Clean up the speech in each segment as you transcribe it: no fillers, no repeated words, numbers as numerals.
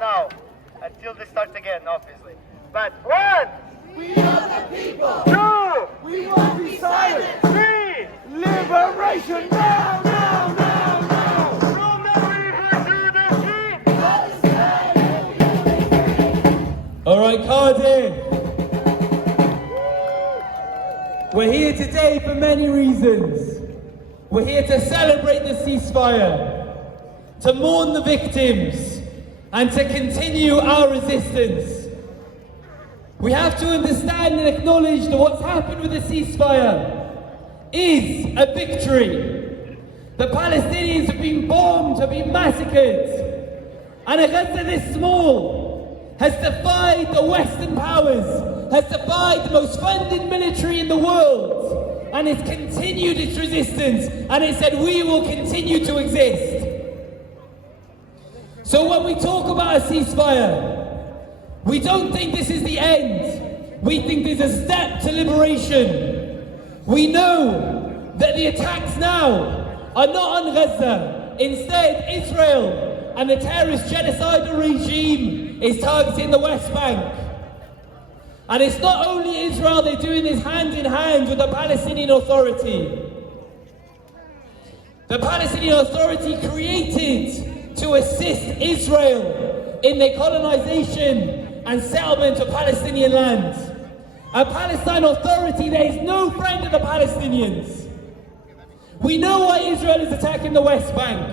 No. Until this starts again, obviously. But one! We are the people! Two! We won't be silent! Three! Liberation now! From the river to the sea! Palestine! Alright, Cardiff! We're here today for many reasons. We're here to celebrate the ceasefire, to mourn the victims, and to continue our resistance. We have to understand and acknowledge that what's happened with the ceasefire is a victory. The Palestinians have been bombed, have been massacred, and a Gaza this small has defied the Western powers, has defied the most funded military in the world, and it's continued its resistance, and it said we will continue to exist. So when we talk about a ceasefire, we don't think this is the end. We think there's a step to liberation. We know that the attacks now are not on Gaza. Instead, Israel and the terrorist genocidal regime is targeting the West Bank. And it's not only Israel, they're doing this hand in hand with the Palestinian Authority. The Palestinian Authority created to assist Israel in their colonization and settlement of Palestinian land. A Palestine Authority that is no friend of the Palestinians. We know why Israel is attacking the West Bank.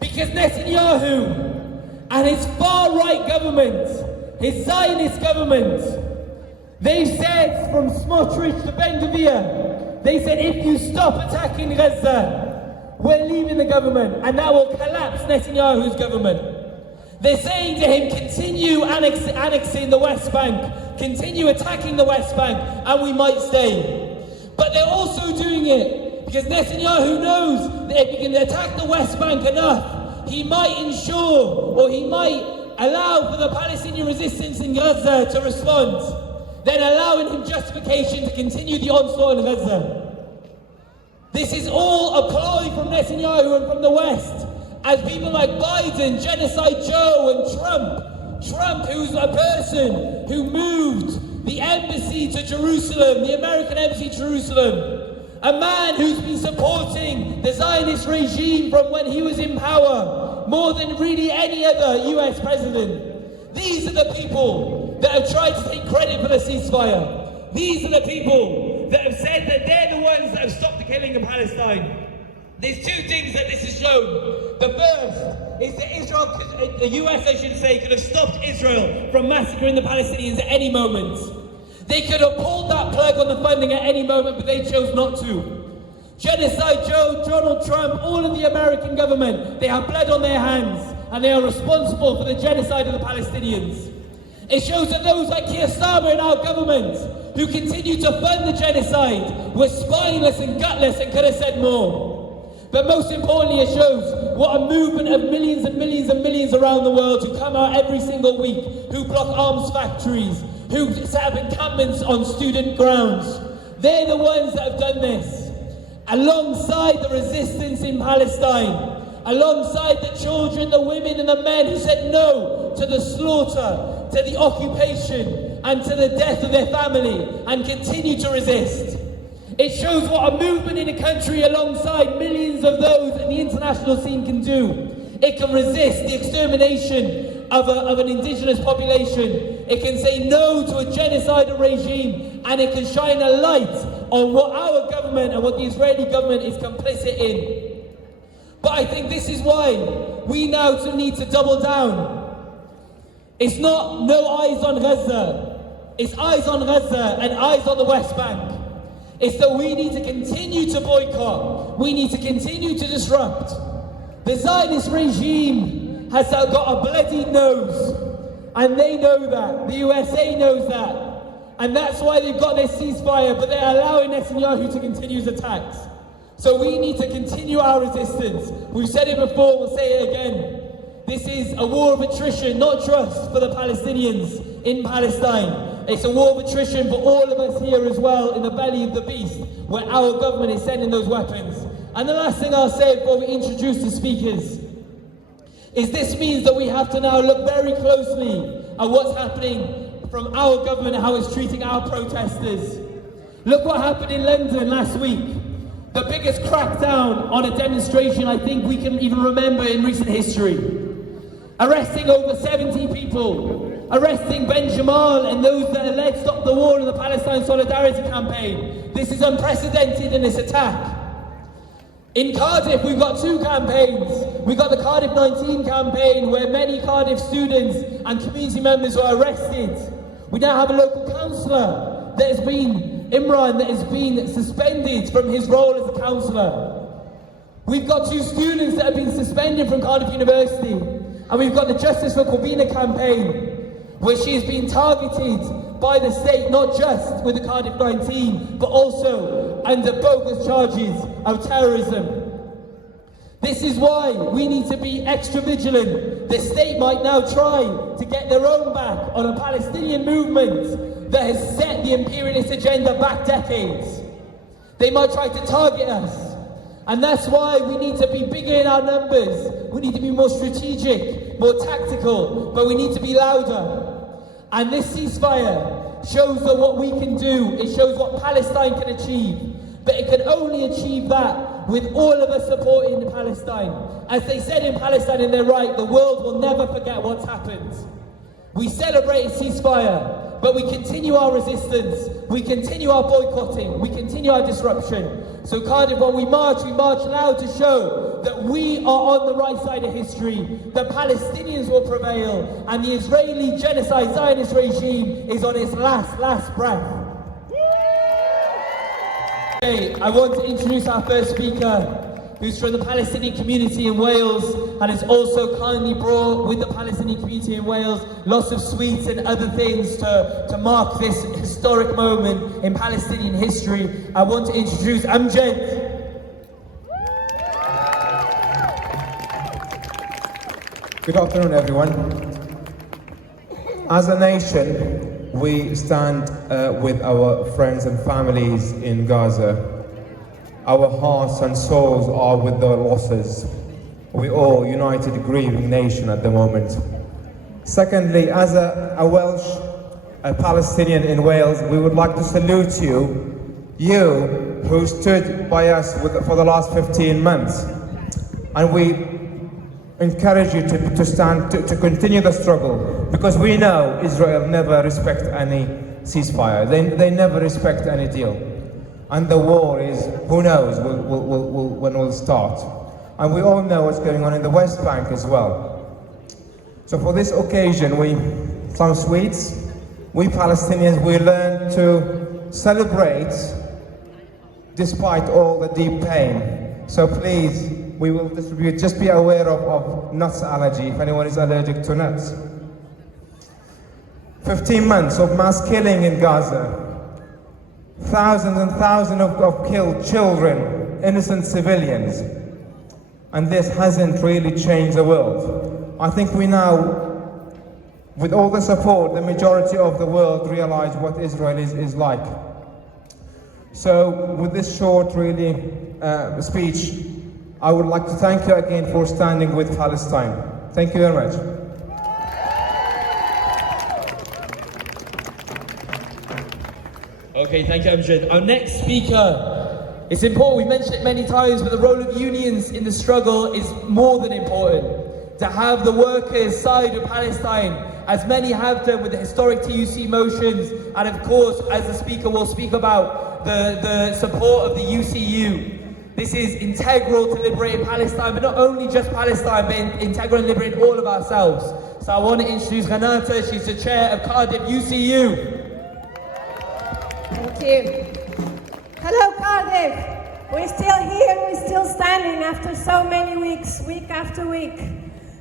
Because Netanyahu and his far-right government, his Zionist government, they've said from Smotrich to Ben-Gvir, they said if you stop attacking Gaza, we're leaving the government, and that will collapse Netanyahu's government. They're saying to him, continue annexing the West Bank, continue attacking the West Bank, and we might stay. But they're also doing it because Netanyahu knows that if he can attack the West Bank enough, he might ensure, or he might allow for the Palestinian resistance in Gaza to respond, then allowing him justification to continue the onslaught on Gaza. This is all a ploy from Netanyahu and from the West, as people like Biden, Genocide Joe, and Trump, who's a person who moved the embassy to Jerusalem, the American embassy to Jerusalem, a man who's been supporting the Zionist regime from when he was in power, more than really any other US president. These are the people that have tried to take credit for the ceasefire. These are the people that have said that they're the ones that have stopped the killing in Palestine. There's two things that this has shown. The first is that Israel, the US I should say, could have stopped Israel from massacring the Palestinians at any moment. They could have pulled that plug on the funding at any moment, but they chose not to. Genocide Joe, Donald Trump, all of the American government, they have blood on their hands, and they are responsible for the genocide of the Palestinians. It shows that those like Keir Starmer in our government, who continue to fund the genocide, were spineless and gutless and could have said more. But most importantly, it shows what a movement of millions and millions and millions around the world who come out every single week, who block arms factories, who set up encampments on student grounds, They're the ones that have done this. Alongside the resistance in Palestine, alongside the children, the women and the men who said no to the slaughter, to the occupation and to the death of their family and continue to resist. It shows what a movement in a country alongside millions of those in the international scene can do. It can resist the extermination of an indigenous population. It can say no to a genocidal regime, and it can shine a light on what our government and what the Israeli government is complicit in. But I think this is why we now need to double down. It's not no eyes on Gaza. It's eyes on Gaza and eyes on the West Bank. It's that we need to continue to boycott. We need to continue to disrupt. The Zionist regime has got a bloody nose, and they know that. The USA knows that. And that's why they've got their ceasefire, but they're allowing Netanyahu to continue his attacks. So we need to continue our resistance. We've said it before, we'll say it again. This is a war of attrition, not trust for the Palestinians in Palestine. It's a war of attrition for all of us here as well in the belly of the beast, where our government is sending those weapons. And the last thing I'll say before we introduce the speakers is this means that we have to now look very closely at what's happening from our government and how it's treating our protesters. Look what happened in London last week. The biggest crackdown on a demonstration I think we can even remember in recent history. Arresting over 70 people. Arresting Ben Jamal and those that led Stop the War in the Palestine Solidarity Campaign. This is unprecedented in this attack. In Cardiff, we've got two campaigns. We've got the Cardiff 19 campaign, where many Cardiff students and community members were arrested. We now have a local councillor that has been, Imran, that has been suspended from his role as a councillor. We've got two students that have been suspended from Cardiff University. And we've got the Justice for Corbina campaign, where she is being targeted by the state, not just with the Cardiff 19, but also under bogus charges of terrorism. This is why we need to be extra vigilant. The state might now try to get their own back on a Palestinian movement that has set the imperialist agenda back decades. They might try to target us. And that's why we need to be bigger in our numbers. We need to be more strategic, more tactical, but we need to be louder. And this ceasefire shows that what we can do, it shows what Palestine can achieve. But it can only achieve that with all of us supporting Palestine. As they said in Palestine, and they're right, the world will never forget what's happened. We celebrate a ceasefire, but we continue our resistance, we continue our boycotting, we continue our disruption. So Cardiff, when we march loud to show that we are on the right side of history, the Palestinians will prevail, and the Israeli genocide Zionist regime is on its last breath. Okay, I want to introduce our first speaker, who's from the Palestinian community in Wales, and has also kindly brought with the Palestinian community in Wales lots of sweets and other things to mark this historic moment in Palestinian history. I want to introduce Amjad. Good afternoon, everyone. As a nation, we stand with our friends and families in Gaza. Our hearts and souls are with their losses. We're all united, grieving nation at the moment. Secondly, as a Welsh Palestinian in Wales, we would like to salute you who stood by us for the last 15 months. And we encourage you to stand, to continue the struggle, because we know Israel never respect any ceasefire. They never respect any deal. And the war is, who knows when will start. And we all know what's going on in the West Bank as well. So for this occasion, some sweets, we Palestinians, we learn to celebrate despite all the deep pain. So please, we will distribute, just be aware of nuts allergy, if anyone is allergic to nuts. 15 months of mass killing in Gaza. Thousands and thousands of killed children, innocent civilians. And this hasn't really changed the world. I think we now, with all the support, the majority of the world realize what Israel is like. So with this short, really, speech, I would like to thank you again for standing with Palestine. Thank you very much. Okay, thank you, Amjad. Our next speaker, it's important, we've mentioned it many times, but the role of unions in the struggle is more than important. To have the workers side of Palestine, as many have done with the historic TUC motions, and of course, as the speaker will speak about, the support of the UCU. This is integral to liberating Palestine, but not only just Palestine, but integral in liberating all of ourselves. So I want to introduce Renata, she's the chair of Cardiff UCU. Thank you. Hello, Cardiff. We're still here, we're still standing after so many weeks, week after week.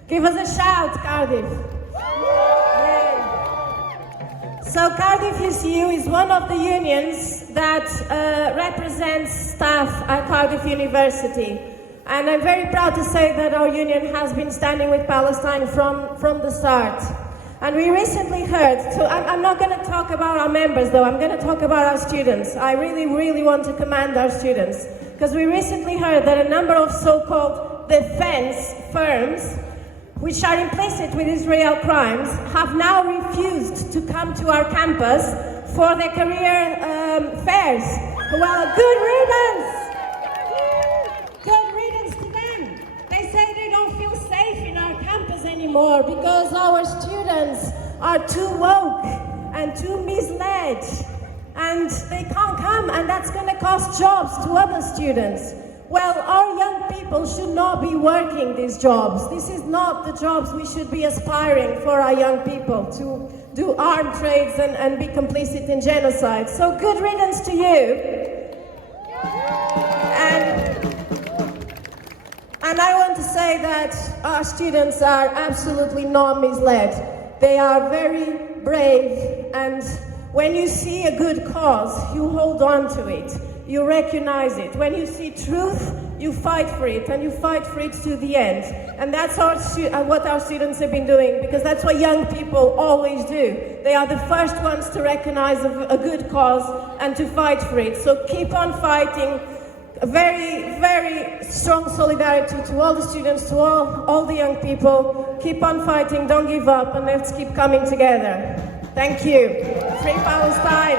Give us a shout, Cardiff. Yay. So Cardiff UCU is one of the unions that represents staff at Cardiff University. And I'm very proud to say that our union has been standing with Palestine from the start. And we recently heard, so I'm not going to talk about our members though, I'm going to talk about our students. I really want to commend our students. Because we recently heard that a number of so-called defense firms, which are implicit with Israel crimes, have now refused to come to our campus for their career fairs. Well, good riddance! Good riddance to them. They say they don't feel safe in our campus anymore because our students are too woke and too misled. And they can't come, and that's going to cost jobs to other students. Well, our young people should not be working these jobs. This is not the jobs we should be aspiring for our young people, to do armed trades and be complicit in genocide. So good riddance to you. And I want to say that our students are absolutely not misled. They are very brave, and when you see a good cause, you hold on to it. You recognize it. When you see truth, you fight for it, and you fight for it to the end. And that's what our students have been doing, because that's what young people always do. They are the first ones to recognize a good cause and to fight for it. So keep on fighting. A very strong solidarity to all the students, to all the young people. Keep on fighting, don't give up, and let's keep coming together. Thank you. Free Palestine.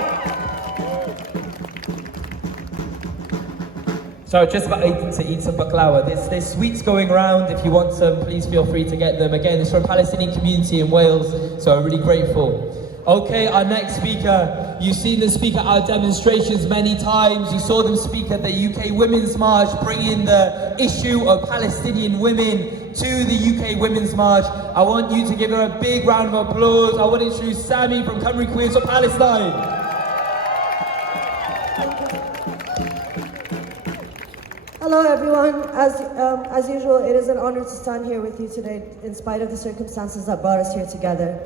So just about to eat some baklava. There's sweets going around. If you want some, please feel free to get them. Again, it's from Palestinian community in Wales, so I'm really grateful. Okay, our next speaker. You've seen the speaker at our demonstrations many times. You saw them speak at the UK Women's March, bringing the issue of Palestinian women to the UK Women's March. I want you to give her a big round of applause. I want to introduce Sammy from Cymru Queers for Palestine. Hello everyone. As usual, it is an honor to stand here with you today in spite of the circumstances that brought us here together.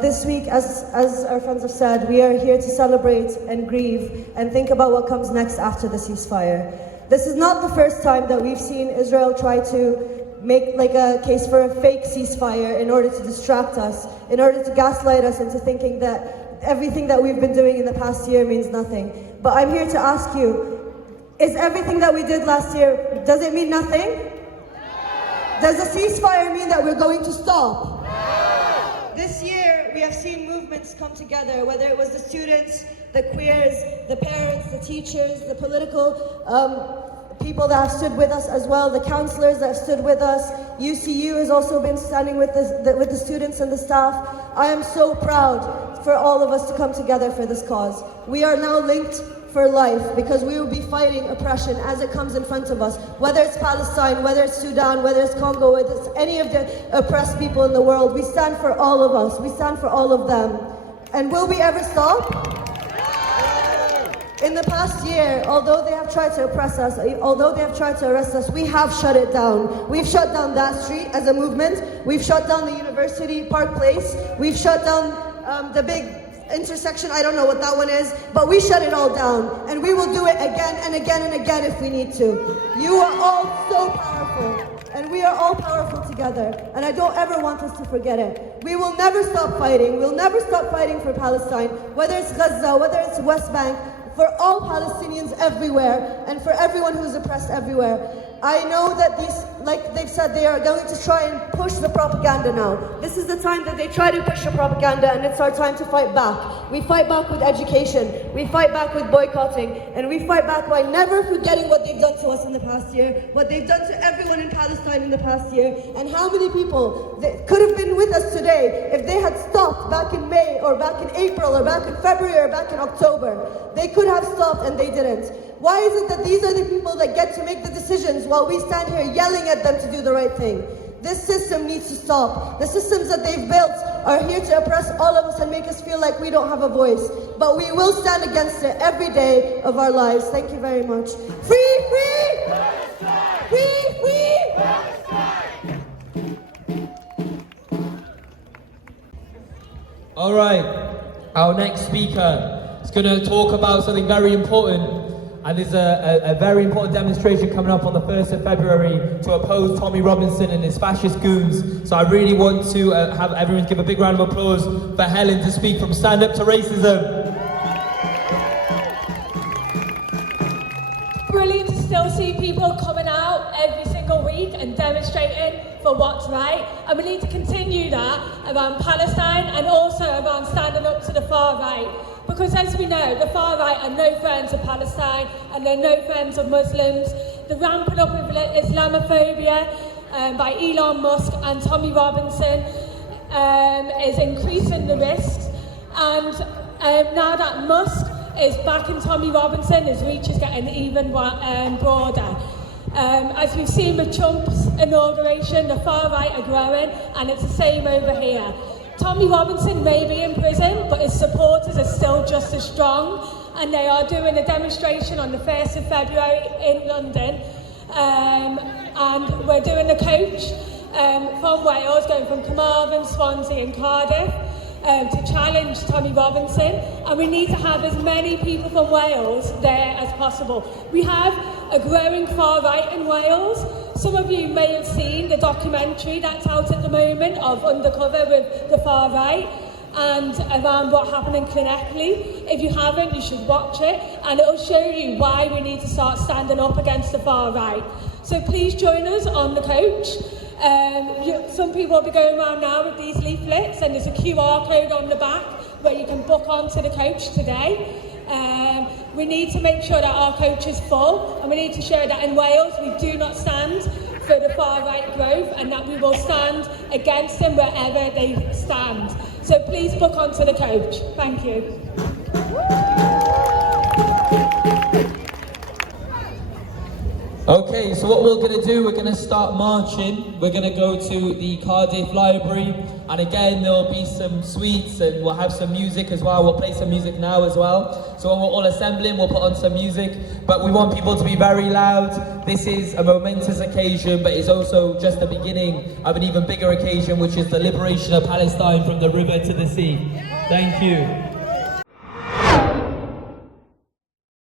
This week, as our friends have said, we are here to celebrate and grieve and think about what comes next after the ceasefire. This is not the first time that we've seen Israel try to make like a case for a fake ceasefire in order to distract us, in order to gaslight us into thinking that everything that we've been doing in the past year means nothing. But I'm here to ask you, is everything that we did last year, does it mean nothing? Does the ceasefire mean that we're going to stop? This year, we have seen movements come together, whether it was the students, the queers, the parents, the teachers, the political people that have stood with us as well, the counselors that have stood with us. UCU has also been standing with the students and the staff. I am so proud for all of us to come together for this cause. We are now linked for life, because we will be fighting oppression as it comes in front of us, whether it's Palestine, whether it's Sudan, whether it's Congo, whether it's any of the oppressed people in the world. We stand for all of us, we stand for all of them. And will we ever stop? In the past year, although they have tried to oppress us, although they have tried to arrest us, we have shut it down. We've shut down that street as a movement, we've shut down the University Park Place, we've shut down the big intersection, I don't know what that one is, but we shut it all down, and we will do it again and again and again if we need to. You are all so powerful, and we are all powerful together, and I don't ever want us to forget it. We will never stop fighting. We'll never stop fighting for Palestine, whether it's Gaza, whether it's West Bank, for all Palestinians everywhere, and for everyone who's oppressed everywhere. I know that these, like they've said, they are going to try and push the propaganda now. This is the time that they try to push the propaganda, and it's our time to fight back. We fight back with education, we fight back with boycotting, and we fight back by never forgetting what they've done to us in the past year, what they've done to everyone in Palestine in the past year, and how many people that could have been with us today if they had stopped back in May, or back in April, or back in February, or back in October. They could have stopped and they didn't. Why is it that these are the people that get to make the decisions while we stand here yelling at them to do the right thing? This system needs to stop. The systems that they've built are here to oppress all of us and make us feel like we don't have a voice. But we will stand against it every day of our lives. Thank you very much. Free, free! Palestine! Free, free! Palestine! All right, our next speaker is going to talk about something very important. And there's a very important demonstration coming up on the 1st of February to oppose Tommy Robinson and his fascist goons. So I really want to have everyone give a big round of applause for Helen to speak from Stand Up to Racism. Brilliant to still see people coming out every single week and demonstrating for what's right. And we need to continue that around Palestine and also around standing up to the far right. Because as we know, the far right are no friends of Palestine and they're no friends of Muslims. The ramping up of Islamophobia by Elon Musk and Tommy Robinson is increasing the risks. And now that Musk is backing Tommy Robinson, his reach is getting even broader. As we've seen with Trump's inauguration, the far right are growing, and it's the same over here. Tommy Robinson may be in prison, but his supporters are still just as strong, and they are doing a demonstration on the 1st of February in London, and we're doing a coach from Wales, going from Carmarthen, Swansea and Cardiff, to challenge Tommy Robinson, and we need to have as many people from Wales there as possible. We have a growing far right in Wales. Some of you may have seen the documentary that's out at the moment of Undercover with the far right and around what happened in Llanelli. If you haven't, you should watch it, and it'll show you why we need to start standing up against the far right. So please join us on the coach. Some people will be going around now with these leaflets, and there's a QR code on the back where you can book onto the coach today. We need to make sure that our coach is full, and we need to show that in Wales we do not stand for the far right growth, and that we will stand against them wherever they stand. So please book onto the coach. Thank you. Okay, so what we're going to do, we're going to start marching. We're going to go to the Cardiff Library, and again there'll be some sweets and we'll have some music as well. We'll play some music now as well. So when we're all assembling, we'll put on some music, but we want people to be very loud. This is a momentous occasion, but it's also just the beginning of an even bigger occasion, which is the liberation of Palestine from the river to the sea. Thank you.